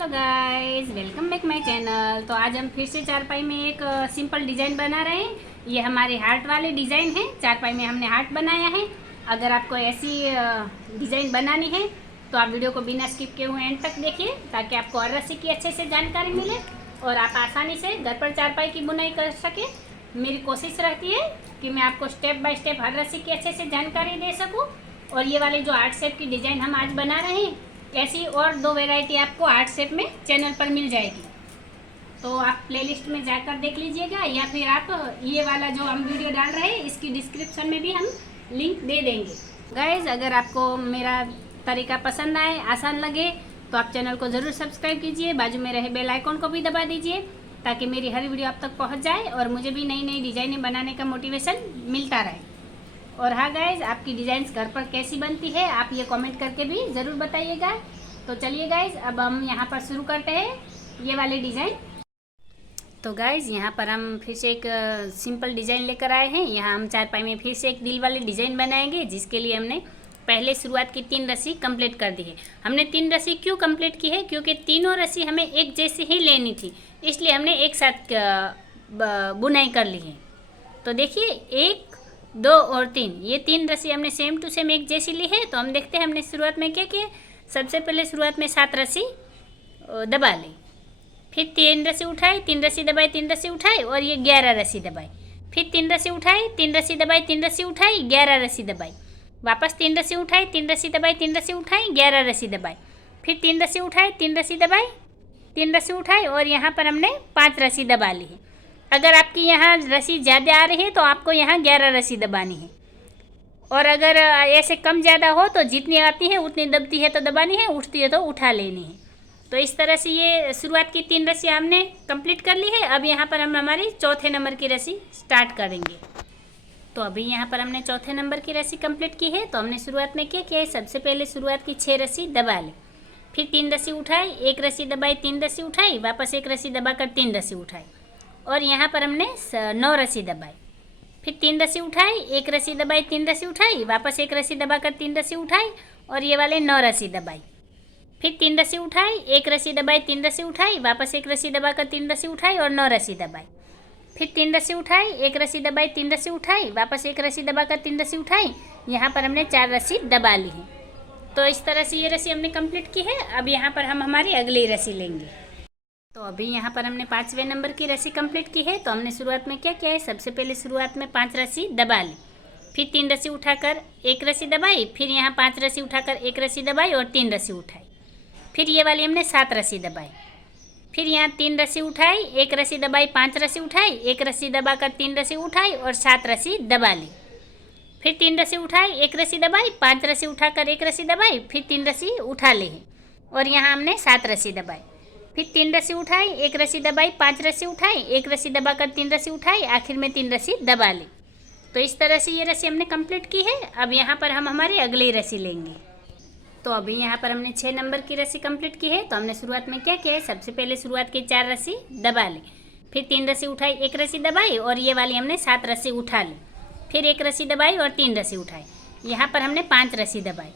Hello guys, welcome back my channel. तो आज हम फिर से चारपाई में एक सिंपल डिज़ाइन बना रहे हैं। ये हमारे हार्ट वाले डिज़ाइन है। चारपाई में हमने हार्ट बनाया है। अगर आपको ऐसी डिज़ाइन बनानी है तो आप वीडियो को बिना स्किप किए हुए एंड तक देखिए, ताकि आपको हर रस्सी की अच्छे से जानकारी मिले और आप आसानी से घर पर चारपाई की बुनाई कर सके। मेरी कोशिश रहती है कि मैं आपको स्टेप बाय स्टेप हर रस्सी की अच्छे से जानकारी दे सकूँ। और ये वाले जो हार्ट शेप की डिज़ाइन हम आज बना रहे हैं, ऐसी और दो वैरायटी आपको हार्ट शेप में चैनल पर मिल जाएगी। तो आप प्लेलिस्ट में जाकर देख लीजिएगा, या फिर आप ये वाला जो हम वीडियो डाल रहे हैं इसकी डिस्क्रिप्शन में भी हम लिंक दे देंगे। गाइज, अगर आपको मेरा तरीका पसंद आए, आसान लगे, तो आप चैनल को ज़रूर सब्सक्राइब कीजिए। बाजू में रहे बेल आइकॉन को भी दबा दीजिए, ताकि मेरी हर वीडियो आप तक पहुँच जाए और मुझे भी नई नई डिज़ाइनें बनाने का मोटिवेशन मिलता रहे। और हाँ गाइज, आपकी डिज़ाइंस घर पर कैसी बनती है आप ये कमेंट करके भी ज़रूर बताइएगा। तो चलिए गाइज, अब हम यहाँ पर शुरू करते हैं ये वाले डिज़ाइन। तो गाइज, यहाँ पर हम फिर से एक सिंपल डिज़ाइन लेकर आए हैं। यहाँ हम चारपाई में फिर से एक दिल वाले डिज़ाइन बनाएंगे, जिसके लिए हमने पहले शुरुआत की 3 रस्सी कंप्लीट कर दी है। हमने 3 रस्सी क्यों कंप्लीट की है? क्योंकि तीनों रस्सी हमें एक जैसी ही लेनी थी, इसलिए हमने एक साथ बुनाई कर ली है। तो देखिए, 1, 2 और 3, ये 3 रस्सी हमने सेम टू सेम एक जैसी ली है। तो हम देखते हैं हमने शुरुआत में क्या किया। सबसे पहले शुरुआत में 7 रस्सी दबा ली, फिर 3 रस्सी उठाई, 3 रस्सी दबाई, 3 रस्सी उठाई और ये 11 रस्सी दबाई। फिर 3 रस्सी उठाई, 3 रस्सी दबाई, 3 रस्सी उठाई, 11 रस्सी दबाई। वापस 3 रस्सी उठाई, 3 रस्सी दबाई, 3 रस्सी उठाई, 11 रस्सी दबाई। फिर 3 रस्सी उठाई, 3 रस्सी दबाई, 3 रस्सी उठाई और यहाँ पर हमने 5 रस्सी दबा ली है। अगर आपकी यहाँ रस्सी ज़्यादा आ रही है तो आपको यहाँ 11 रस्सी दबानी है, और अगर ऐसे कम ज़्यादा हो तो जितनी आती है उतनी दबती है तो दबानी है, उठती है तो उठा लेनी है। तो इस तरह से ये शुरुआत की 3 रस्सी हमने कंप्लीट कर ली है। अब यहाँ पर हम हमारी चौथे नंबर की रस्सी स्टार्ट करेंगे। तो अभी यहाँ पर हमने चौथे नंबर की रस्सी कंप्लीट की है। तो हमने शुरुआत में क्या किया है, सबसे पहले शुरुआत की 6 रस्सी दबा ली, फिर 3 रस्सी उठाई, 1 रस्सी दबाई, 3 रस्सी उठाई, वापस 1 रस्सी दबाकर 3 रस्सी उठाई और यहाँ पर हमने 9 रस्सी दबाई। फिर 3 रस्सी उठाई, 1 रस्सी दबाई, 3 रस्सी उठाई, वापस 1 रस्सी दबाकर 3 रस्सी उठाई और ये वाले 9 रस्सी दबाई। फिर 3 रस्सी उठाई, 1 रस्सी दबाई, 3 रस्सी उठाई, वापस 1 रस्सी दबाकर 3 रस्सी उठाई और 9 रस्सी दबाई। फिर 3 रस्सी उठाई, 1 रस्सी दबाई, 3 रस्सी उठाई, वापस 1 रस्सी दबाकर 3 रस्सी उठाई। यहाँ पर हमने 4 रस्सी दबा ली है। तो इस तरह से ये रस्सी हमने कंप्लीट की है। अब यहाँ पर हम हमारी अगली रस्सी लेंगे। तो अभी यहाँ पर हमने 5वें नंबर की रस्सी कंप्लीट की है। तो हमने शुरुआत में क्या किया है, सबसे पहले शुरुआत में 5 रस्सी दबा ली, फिर 3 रस्सी उठाकर 1 रस्सी दबाई, फिर यहाँ 5 रस्सी उठाकर 1 रस्सी दबाई और 3 रस्सी उठाई। फिर ये वाली हमने 7 रस्सी दबाई, फिर यहाँ 3 रस्सी उठाई, 1 रस्सी दबाई, 5 रस्सी उठाई, 1 रस्सी दबाकर 3 रस्सी उठाई और 7 रस्सी दबा ली। फिर 3 रस्सी उठाई, 1 रस्सी दबाई, 5 रस्सी उठाकर 1 रस्सी दबाई, फिर 3 रस्सी उठा ली है और यहाँ हमने 7 रस्सी दबाई। फिर 3 रस्सी उठाई, 1 रस्सी दबाई, 5 रस्सी उठाई, 1 रस्सी दबाकर 3 रस्सी उठाई, आखिर में 3 रस्सी दबा ली। तो इस तरह से ये रस्सी हमने कंप्लीट की है। अब यहाँ पर हम हमारी अगली रस्सी लेंगे। तो अभी यहाँ पर हमने 6 नंबर की रस्सी कंप्लीट की है। तो हमने शुरुआत में क्या किया है, सबसे पहले शुरुआत की 4 रस्सी दबा ली, फिर 3 रस्सी उठाई, 1 रस्सी दबाई और ये वाली हमने 7 रस्सी उठा ली, फिर 1 रस्सी दबाई और 3 रस्सी उठाई। यहाँ पर हमने 5 रस्सी दबाई,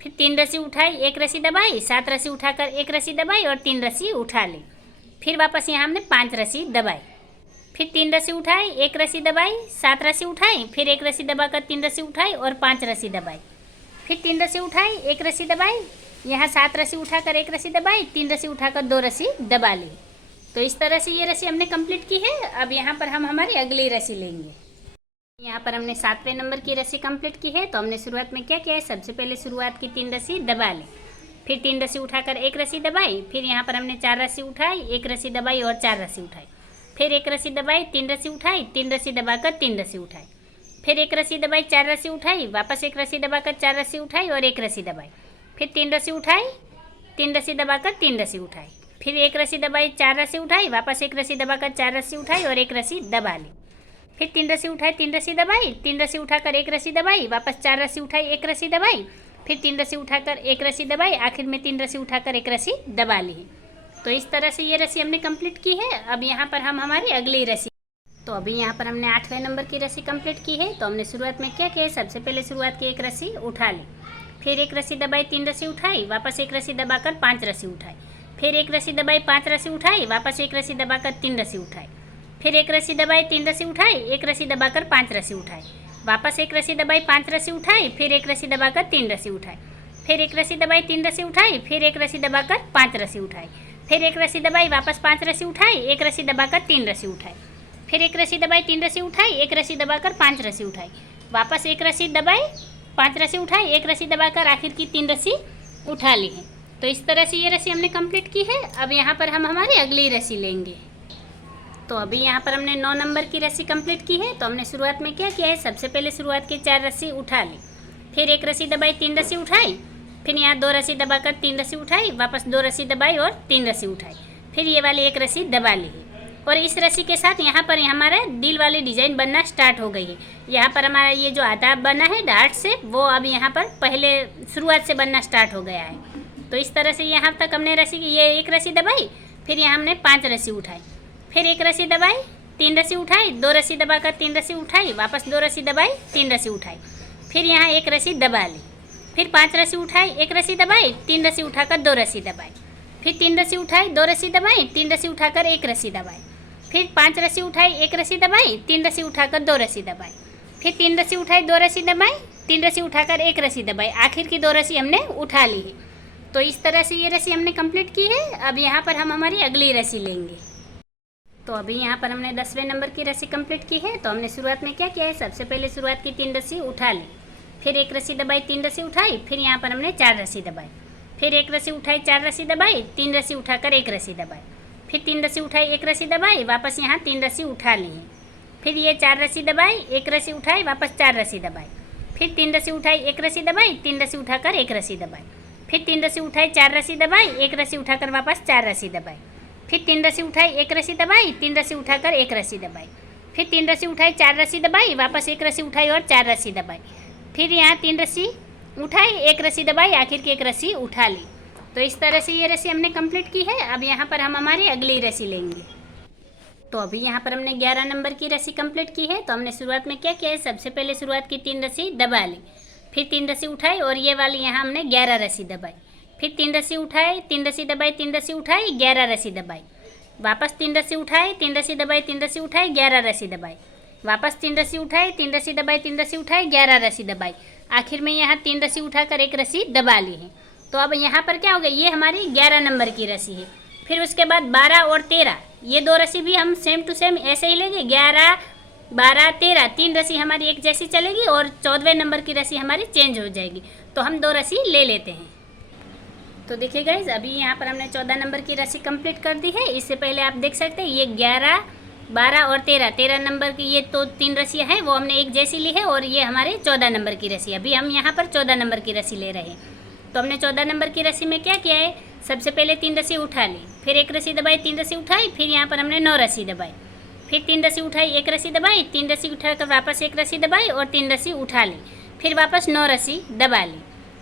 फिर 3 रस्सी उठाई, 1 रस्सी दबाई, 7 रस्सी उठाकर 1 रस्सी दबाई और 3 रस्सी उठा ली। फिर वापस यहाँ हमने 5 रस्सी दबाई, फिर 3 रस्सी उठाई, 1 रस्सी दबाई, 7 रस्सी उठाई, फिर 1 रस्सी दबाकर 3 रस्सी उठाई और 5 रस्सी दबाई। फिर 3 रस्सी उठाई, 1 रस्सी दबाई, यहाँ 7 रस्सी उठाकर 1 रस्सी दबाई, 3 रस्सी उठाकर 2 रस्सी दबा ली। तो इस तरह से ये रस्सी हमने कंप्लीट की है। अब यहाँ पर हम हमारी अगली रस्सी लेंगे। यहाँ पर हमने 7वें नंबर की रस्सी कंप्लीट की है। तो हमने शुरुआत में क्या किया है, सबसे पहले शुरुआत की 3 रस्सी दबा ली, फिर 3 रस्सी उठाकर 1 रस्सी दबाई, फिर यहाँ पर हमने 4 रस्सी उठाई, 1 रस्सी दबाई और 4 रस्सी उठाई, फिर 1 रस्सी दबाई, 3 रस्सी उठाई, 3 रस्सी दबाकर 3 रस्सी उठाई, फिर 1 रस्सी दबाई, 4 रस्सी उठाई, वापस 1 रस्सी दबाकर 4 रस्सी उठाई और 1 रस्सी दबाई, फिर 3 रस्सी उठाई, 3 रस्सी दबाकर 3 रस्सी उठाई, फिर 1 रस्सी दबाई, 4 रस्सी उठाई, वापस 1 रस्सी दबाकर 4 रस्सी उठाई और 1 रस्सी दबा ली। फिर 3 रस्सी उठाई, 3 रस्सी दबाई, 3 रस्सी उठाकर 1 रस्सी दबाई, वापस 4 रस्सी उठाई, 1 रस्सी दबाई, फिर 3 रस्सी उठाकर 1 रस्सी दबाई, आखिर में 3 रस्सी उठाकर 1 रस्सी दबा ली है। तो इस तरह से ये रस्सी हमने कंप्लीट की है। अब यहाँ पर हम हमारी अगली रस्सी। तो अभी यहाँ पर हमने 8वें नंबर की रस्सी कंप्लीट की है। तो हमने शुरुआत में क्या किया, सबसे पहले शुरुआत की 1 रस्सी उठा ली, फिर 1 रस्सी दबाई, 3 रस्सी उठाई, वापस 1 रस्सी दबाकर 5 रस्सी उठाई, फिर एक रस्सी दबाई, 5 रस्सी उठाई, वापस एक रस्सी दबाकर 3 रस्सी उठाई, फिर एक रस्सी दबाई, 3 रस्सी उठाई, एक रस्सी दबाकर 5 रस्सी उठाई, वापस एक रस्सी दबाई, 5 रस्सी उठाई, फिर एक रस्सी दबाकर 3 रस्सी उठाई, फिर एक रस्सी दबाई, 3 रस्सी उठाई, फिर एक रस्सी दबाकर 5 रस्सी उठाई, फिर एक रस्सी दबाई, वापस 5 रस्सी उठाई, एक रस्सी दबाकर 3 रस्सी उठाई, फिर एक रस्सी दबाई, 3 रस्सी उठाई, एक रस्सी दबाकर 5 रस्सी उठाई, वापस एक रस्सी दबाई, 5 रस्सी उठाई, एक रस्सी दबाकर आखिर की 3 रस्सी उठा ली है। तो इस तरह से ये रस्सी हमने कंप्लीट की है। अब यहाँ पर हम हमारी अगली रस्सी लेंगे। तो अभी यहाँ पर हमने 9 नंबर की रस्सी कंप्लीट की है। तो हमने शुरुआत में क्या किया है, सबसे पहले शुरुआत की 4 रस्सी उठा ली, फिर एक रस्सी दबाई, 3 रस्सी उठाई, फिर यहाँ 2 रस्सी दबाकर 3 रस्सी उठाई, वापस 2 रस्सी दबाई और 3 रस्सी उठाई, फिर ये वाली एक रस्सी दबा ली है। और इस रस्सी के साथ यहाँ पर हमारा दिल वाली डिज़ाइन बनना स्टार्ट हो गई है। यहाँ पर हमारा ये जो आधा बना है डार्ट से, वो अब यहाँ पर पहले शुरुआत से बनना स्टार्ट हो गया है। तो इस तरह से यहाँ तक हमने रस्सी ये एक रस्सी दबाई, फिर यहाँ हमने 5 रस्सी उठाई, फिर एक रस्सी दबाई, 3 रस्सी उठाई, 2 रस्सी दबाकर 3 रस्सी उठाई, वापस 2 रस्सी दबाई, 3 रस्सी उठाई, फिर यहाँ एक रस्सी दबा ली, फिर 5 रस्सी उठाई, एक रस्सी दबाई, 3 रस्सी उठाकर 2 रस्सी दबाई, फिर 3 रस्सी उठाई, 2 रस्सी दबाई, 3 रस्सी उठाकर एक रस्सी दबाई, फिर 5 रस्सी उठाई, एक रस्सी दबाई, 3 रस्सी उठाकर 2 रस्सी दबाई, फिर 3 रस्सी उठाई, 2 रस्सी दबाई, 3 रस्सी उठाकर एक रस्सी दबाई, आखिर की 2 रस्सी हमने उठा ली है। तो इस तरह से ये रस्सी हमने कंप्लीट की है। अब यहाँ पर हम हमारी अगली रस्सी लेंगे। तो अभी यहाँ पर हमने 10वें नंबर की रस्सी कंप्लीट की है। तो हमने शुरुआत में क्या किया है, सबसे पहले शुरुआत की 3 रस्सी उठा ली, फिर एक रस्सी दबाई, 3 रस्सी उठाई, फिर यहाँ पर हमने 4 रस्सी दबाई, फिर एक रस्सी उठाई, 4 रस्सी दबाई, 3 रस्सी उठाकर एक रस्सी दबाई, फिर 3 रस्सी उठाई, एक रस्सी दबाई, वापस यहाँ 3 रस्सी उठा ली है, फिर ये 4 रस्सी दबाई, एक रस्सी उठाई, वापस 4 रस्सी दबाई, फिर 3 रस्सी उठाई, एक रस्सी दबाई, 3 रस्सी उठाकर एक रस्सी दबाई, फिर 3 रस्सी उठाई, 4 रस्सी दबाई, एक रस्सी उठाकर वापस 4 रस्सी दबाई, फिर 3 रस्सी उठाई, एक रस्सी दबाई, 3 रस्सी उठाकर एक रस्सी दबाई, फिर 3 रस्सी उठाई, 4 रस्सी दबाई, वापस एक रस्सी उठाई और 4 रस्सी दबाई, फिर यहाँ 3 रस्सी उठाई, एक रस्सी दबाई, आखिर की एक रस्सी उठा ली। तो इस तरह से ये रस्सी हमने कंप्लीट की है। अब यहाँ पर हम हमारी अगली रस्सी लेंगे। तो अभी यहाँ पर हमने 11 नंबर की रस्सी कंप्लीट की है। तो हमने शुरुआत में क्या किया है, सबसे पहले शुरुआत की 3 रस्सी दबा ली, फिर 3 रस्सी उठाई और ये वाली यहाँ हमने 11 रस्सी दबाई, फिर 3 रस्सी उठाई, 3 रस्सी दबाई, 3 रस्सी उठाई, 11 रस्सी दबाई, वापस 3 रस्सी उठाई, 3 रस्सी दबाई, 3 रस्सी उठाई, 11 रस्सी दबाई, वापस 3 रस्सी उठाई, 3 रस्सी दबाई, 3 रस्सी उठाई, 11 रस्सी दबाई, आखिर में यहाँ 3 रस्सी उठाकर एक रस्सी दबा ली है। तो अब यहाँ पर क्या हो गया, ये हमारी 11 नंबर की रस्सी है। फिर उसके बाद 12 और 13, ये 2 रस्सी भी हम सेम टू सेम ऐसे ही लेंगे। 11, 12, 13 3 रस्सी हमारी एक जैसी चलेगी और 14वें नंबर की रस्सी हमारी चेंज हो जाएगी। तो हम 2 रस्सी ले लेते हैं। तो देखिए गाइज, अभी यहाँ पर हमने 14 नंबर की रस्सी कंप्लीट कर दी है। इससे पहले आप देख सकते हैं ये 11, 12 और 13 नंबर की ये तो 3 रस्सियाँ हैं, वो हमने एक जैसी ली है, और ये हमारे 14 नंबर की रस्सी। अभी हम यहाँ पर 14 नंबर की रस्सी ले रहे हैं। तो हमने 14 नंबर की रस्सी में क्या किया है, सबसे पहले 3 रस्सी उठा ली, फिर एक रस्सी दबाई, 3 रस्सी उठाई, फिर यहाँ पर हमने 9 रस्सी दबाई, फिर 3 रस्सी उठाई, एक रस्सी दबाई, 3 रस्सी उठाकर वापस एक रस्सी दबाई और 3 रस्सी उठा ली, फिर वापस 9 रस्सी दबा ली,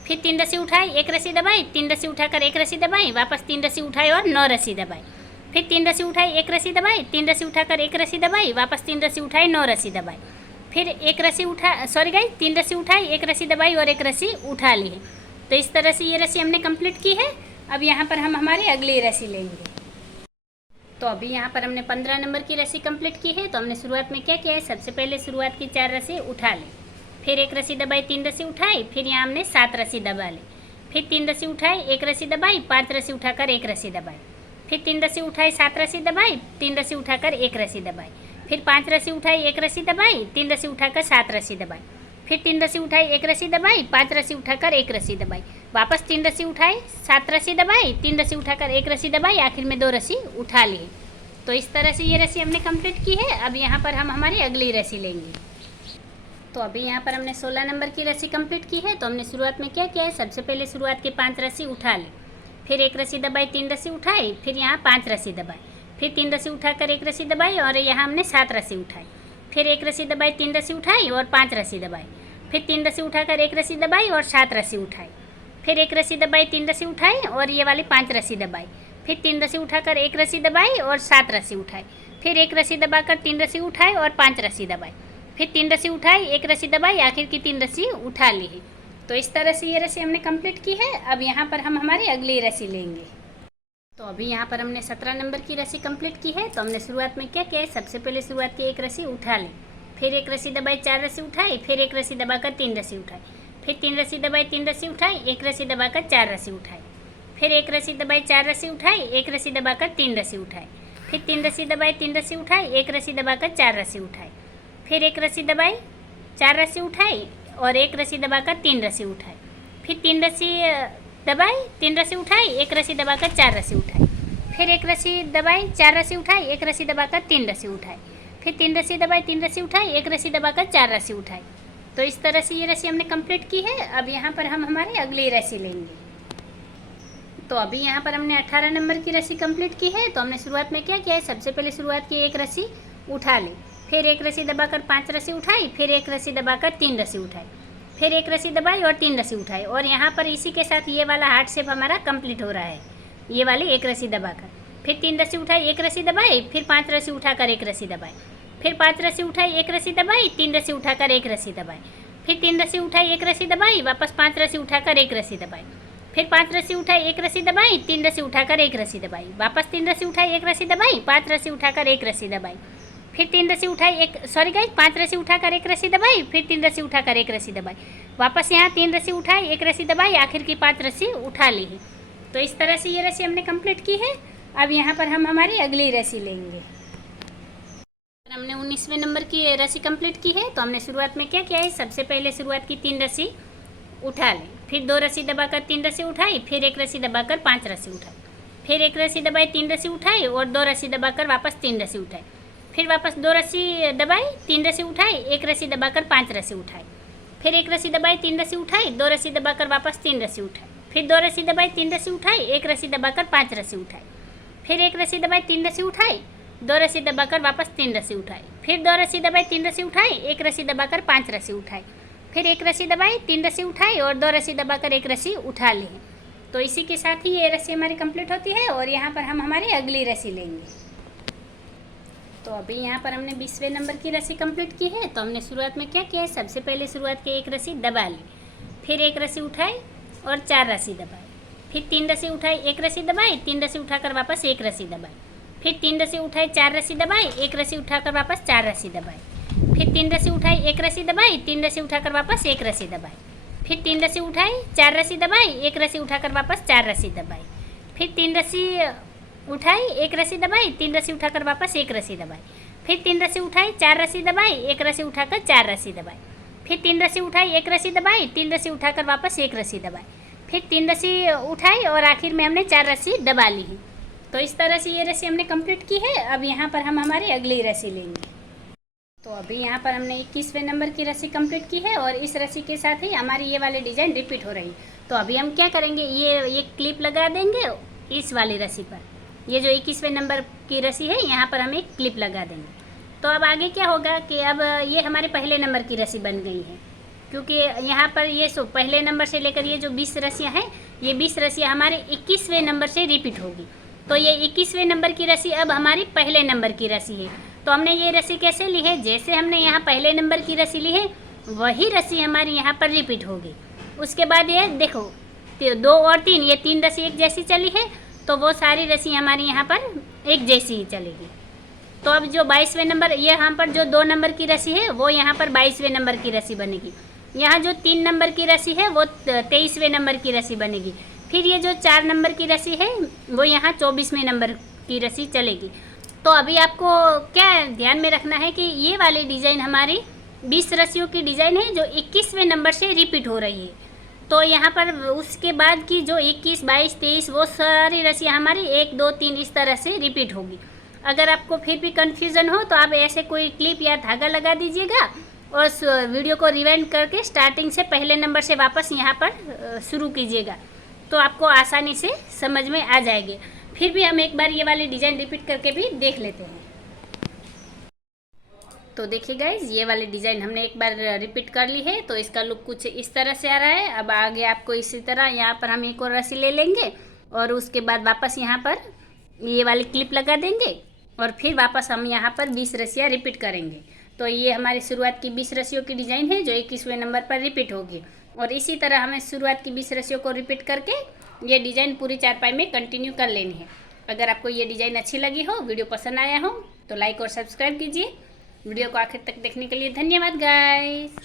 फिर 3 रस्सी उठाई, एक रस्सी दबाई, 3 रस्सी उठाकर एक रस्सी दबाई, वापस 3 रस्सी उठाई और 9 रस्सी दबाई, फिर 3 रस्सी उठाई, एक रस्सी दबाई, 3 रस्सी उठाकर एक रस्सी दबाई, वापस 3 रस्सी उठाई, 9 रस्सी दबाई, फिर एक रस्सी उठा 3 रस्सी उठाई, एक रस्सी दबाई और एक रस्सी उठा ली है। तो इस तरह से ये रस्सी हमने कंप्लीट की है। अब यहाँ पर हम हमारी अगली रस्सी लेंगे। तो अभी यहाँ पर हमने 15 नंबर की रस्सी कंप्लीट की है। तो हमने शुरुआत में क्या किया है, सबसे पहले शुरुआत की 4 रस्सी उठा ली, फिर एक रस्सी दबाई, 3 रस्सी उठाई, फिर यहाँ हमने 7 रस्सी दबा ली, फिर 3 रस्सी उठाई, एक रस्सी दबाई, 5 रस्सी उठाकर एक रस्सी दबाई, फिर 3 रस्सी उठाई, 7 रस्सी दबाई, 3 रस्सी उठाकर एक रस्सी दबाई, फिर 5 रस्सी उठाई, एक रस्सी दबाई, 3 रस्सी उठाकर 7 रस्सी दबाई, फिर 3 रस्सी उठाई, एक रस्सी दबाई, 5 रस्सी उठाकर एक रस्सी दबाई, वापस 3 रस्सी उठाई, 7 रस्सी दबाई, 3 रस्सी उठाकर एक रस्सी दबाई, आखिर में 2 रस्सी उठा ली। तो इस तरह से ये रस्सी हमने कंप्लीट की है। अब यहाँ पर हम हमारी अगली रस्सी लेंगे। तो अभी यहाँ पर हमने 16 नंबर की रस्सी कंप्लीट की है। तो हमने शुरुआत में क्या किया है, सबसे पहले शुरुआत के 5 रस्सी उठा ली, फिर एक रस्सी दबाई, 3 रस्सी उठाई, फिर यहाँ 5 रस्सी दबाई, फिर 3 रस्सी उठाकर एक रस्सी दबाई और यहाँ हमने 7 रस्सी उठाई, फिर एक रस्सी दबाई, 3 रस्सी उठाई और 5 रस्सी दबाई, फिर 3 रस्सी उठाकर एक रस्सी दबाई और 7 रस्सी उठाई, फिर एक रस्सी दबाई, 3 रस्सी उठाई और ये वाली 5 रस्सी दबाई, फिर 3 रस्सी उठाकर एक रस्सी दबाई और 7 रस्सी उठाई, फिर एक रस्सी दबाकर 3 रस्सी उठाई और 5 रस्सी दबाई, फिर 3 रस्सी उठाई, एक रस्सी दबाई, आखिर की 3 रस्सी उठा ली है। तो इस तरह से ये रस्सी हमने कंप्लीट की है। अब यहाँ पर हम हमारी अगली रस्सी लेंगे। तो अभी यहाँ पर हमने 17 नंबर की रस्सी कंप्लीट की है। तो हमने शुरुआत में क्या किया है, सबसे पहले शुरुआत की एक रस्सी उठा ली, फिर एक रस्सी दबाई, 4 रस्सी उठाई, फिर एक रस्सी दबाकर 3 रस्सी उठाई, फिर 3 रस्सी दबाई, 3 रस्सी उठाई, एक रस्सी दबाकर 4 रस्सी उठाई, फिर एक रस्सी दबाई, 4 रस्सी उठाई, एक रस्सी दबाकर 3 रस्सी उठाई, फिर 3 रस्सी दबाई, 3 रस्सी उठाई, एक रस्सी दबाकर 4 रस्सी उठाई, फिर एक रस्सी दबाई, 4 रस्सी उठाई और एक रस्सी दबाकर 3 रस्सी उठाई, फिर 3 रस्सी दबाई, 3 रस्सी उठाई, एक रस्सी दबाकर 4 रस्सी उठाई, फिर एक रस्सी दबाई, 4 रस्सी उठाई, एक रस्सी दबाकर 3 रस्सी उठाई, फिर 3 रस्सी दबाई, 3 रस्सी उठाई, एक रस्सी दबाकर 4 रस्सी उठाई। तो इस तरह से ये रस्सी हमने कंप्लीट की है। अब यहाँ पर हम हमारी अगली रस्सी लेंगे। तो अभी यहाँ पर हमने 18 नंबर की रस्सी कंप्लीट की है। तो हमने शुरुआत में क्या किया है, सबसे पहले शुरुआत की एक रस्सी उठा ली, फिर एक रस्सी दबाकर 5 रस्सी उठाई, फिर एक रस्सी दबाकर 3 रस्सी उठाई, फिर एक रस्सी दबाई और 3 रस्सी उठाई। और यहाँ पर इसी के साथ ये वाला हार्ट शेप हमारा कंप्लीट हो रहा है, ये वाली एक रस्सी दबाकर, फिर 3 रस्सी उठाई, एक रस्सी दबाई, फिर 5 रस्सी उठाकर एक रस्सी दबाई, फिर 5 रस्सी उठाई, एक रस्सी दबाई, 3 रस्सी उठाकर एक रस्सी दबाई, फिर 3 रस्सी उठाई, एक रस्सी दबाई, वापस 5 रस्सी उठाकर एक रस्सी दबाई, फिर 5 रस्सी उठाई, एक रस्सी दबाई, 3 रस्सी उठाकर एक रस्सी दबाई, वापस 3 रस्सी उठाई, एक रस्सी दबाई, 5 रस्सी उठाकर एक रस्सी दबाई, फिर 3 रस्सी उठाई, 5 रस्सी उठाकर एक रस्सी दबाई, फिर 3 रस्सी उठाकर एक रस्सी दबाई, वापस यहाँ 3 रस्सी उठाई, एक रस्सी दबाई, आखिर की 5 रस्सी उठा ली है। तो इस तरह से ये रस्सी हमने कंप्लीट की है। अब यहाँ पर हम हमारी अगली रस्सी लेंगे। हमने 19वें नंबर की रस्सी कंप्लीट की है। तो हमने शुरुआत में क्या किया है, सबसे पहले शुरुआत की 3 रस्सी उठा ली, फिर 2 रस्सी दबाकर 3 रस्सी उठाई, फिर एक रस्सी दबाकर 5 रस्सी उठाई, फिर एक रस्सी दबाई, 3 रस्सी उठाई और 2 रस्सी दबाकर वापस 3 रस्सी उठाई, फिर वापस 2 रस्सी दबाई, 3 रस्सी उठाई, एक रस्सी दबाकर 5 रस्सी उठाई, फिर एक रस्सी दबाई, 3 रस्सी उठाई, 2 रस्सी दबाकर वापस 3 रस्सी उठाई, फिर 2 रस्सी दबाई, 3 रस्सी उठाई, एक रस्सी दबाकर 5 रस्सी उठाई, फिर एक रस्सी दबाई, 3 रस्सी उठाई, 2 रस्सी दबाकर वापस 3 रस्सी उठाई, फिर 2 रस्सी दबाई, 3 रस्सी उठाई, एक रस्सी दबाकर 5 रस्सी उठाई, फिर एक रस्सी दबाई, 3 रस्सी उठाई और 2 रस्सी दबाकर एक रस्सी उठा ली। तो इसी के साथ ही ये रस्सी हमारी कंप्लीट होती है। और यहाँ पर हम हमारी अगली रस्सी लेंगे। तो अभी यहाँ पर हमने 20वें नंबर की रस्सी कंप्लीट की है। तो हमने शुरुआत में क्या किया है, सबसे पहले शुरुआत की एक रस्सी दबा ली, फिर एक रस्सी उठाई और 4 रस्सी दबाई, फिर 3 रस्सी उठाई, एक रस्सी दबाई, 3 रस्सी उठाकर वापस एक रस्सी दबाई, फिर 3 रस्सी उठाई, 4 रस्सी दबाई, एक रस्सी उठाकर वापस 4 रस्सी दबाई, फिर 3 रस्सी उठाई, एक रस्सी दबाई, 3 रस्सी उठाकर वापस एक रस्सी दबाई, फिर 3 रस्सी उठाई, 4 रस्सी दबाई, एक रस्सी उठाकर वापस 4 रस्सी दबाई, फिर 3 रस्सी उठाई, एक रस्सी दबाई, 3 रस्सी उठाकर वापस एक रस्सी दबाई, फिर 3 रस्सी उठाई, 4 रस्सी दबाई, एक रस्सी उठाकर 4 रस्सी दबाई, फिर 3 रस्सी उठाई, एक रस्सी दबाई, 3 रस्सी उठाकर वापस एक रस्सी दबाई, फिर 3 रस्सी उठाई और आखिर में हमने 4 रस्सी दबा ली है। तो इस तरह से ये रस्सी हमने कंप्लीट की है। अब यहाँ पर हम हमारी अगली रस्सी लेंगे। तो अभी यहाँ पर हमने 21वें नंबर की रस्सी कंप्लीट की है और इस रस्सी के साथ ही हमारी ये वाली डिज़ाइन रिपीट हो रही है। तो अभी हम क्या करेंगे, ये क्लिप लगा देंगे इस वाली रस्सी पर। ये जो 21वें नंबर की रस्सी है, यहाँ पर हम एक क्लिप लगा देंगे। तो अब आगे क्या होगा कि अब ये हमारे पहले नंबर की रस्सी बन गई है, क्योंकि यहाँ पर ये पहले नंबर से लेकर ये जो 20 रस्सियाँ हैं, ये 20 रस्सियाँ हमारे 21वें नंबर से रिपीट होगी। तो ये 21वें नंबर की रस्सी अब हमारी पहले नंबर की रस्सी है। तो हमने ये रस्सी कैसे ली है, जैसे हमने यहाँ पहले नंबर की रस्सी ली है, वही रस्सी हमारी यहाँ पर रिपीट होगी। उसके बाद ये देखो 2 और 3, ये 3 रस्सी एक जैसी चली है, तो वो सारी रस्सी हमारी यहाँ पर एक जैसी ही चलेगी। तो अब जो 22वें नंबर, ये यहाँ पर जो 2 नंबर की रस्सी है, वो यहाँ पर 22वें नंबर की रस्सी बनेगी। यहाँ जो 3 नंबर की रस्सी है, वो 23वें नंबर की रस्सी बनेगी। फिर ये जो 4 नंबर की रस्सी है, वो यहाँ 24वें नंबर की रस्सी चलेगी। तो अभी आपको क्या ध्यान में रखना है कि ये वाली डिज़ाइन हमारी 20 रस्सियों की डिज़ाइन है, जो 21वें नंबर से रिपीट हो रही है। तो यहाँ पर उसके बाद की जो 21, 22, 23, वो सारी रस्सियाँ हमारी 1, 2, 3 इस तरह से रिपीट होगी। अगर आपको फिर भी कन्फ्यूज़न हो तो आप ऐसे कोई क्लिप या धागा लगा दीजिएगा और वीडियो को रिवाइंड करके स्टार्टिंग से पहले नंबर से वापस यहाँ पर शुरू कीजिएगा, तो आपको आसानी से समझ में आ जाएगी। फिर भी हम एक बार ये वाली डिज़ाइन रिपीट करके भी देख लेते हैं। तो देखिए गाइज, ये वाली डिज़ाइन हमने एक बार रिपीट कर ली है। तो इसका लुक कुछ इस तरह से आ रहा है। अब आगे आपको इसी तरह यहाँ पर हम एक और रस्सी ले लेंगे और उसके बाद वापस यहाँ पर ये वाली क्लिप लगा देंगे और फिर वापस हम यहाँ पर 20 रस्सियाँ रिपीट करेंगे। तो ये हमारी शुरुआत की 20 रस्सियों की डिज़ाइन है, जो 21वें नंबर पर रिपीट होगी। और इसी तरह हमें शुरुआत की 20 रस्सियों को रिपीट करके ये डिज़ाइन पूरी चारपाई में कंटिन्यू कर लेनी है। अगर आपको ये डिज़ाइन अच्छी लगी हो, वीडियो पसंद आया हो तो लाइक और सब्सक्राइब कीजिए। वीडियो को आखिर तक देखने के लिए धन्यवाद गाइस।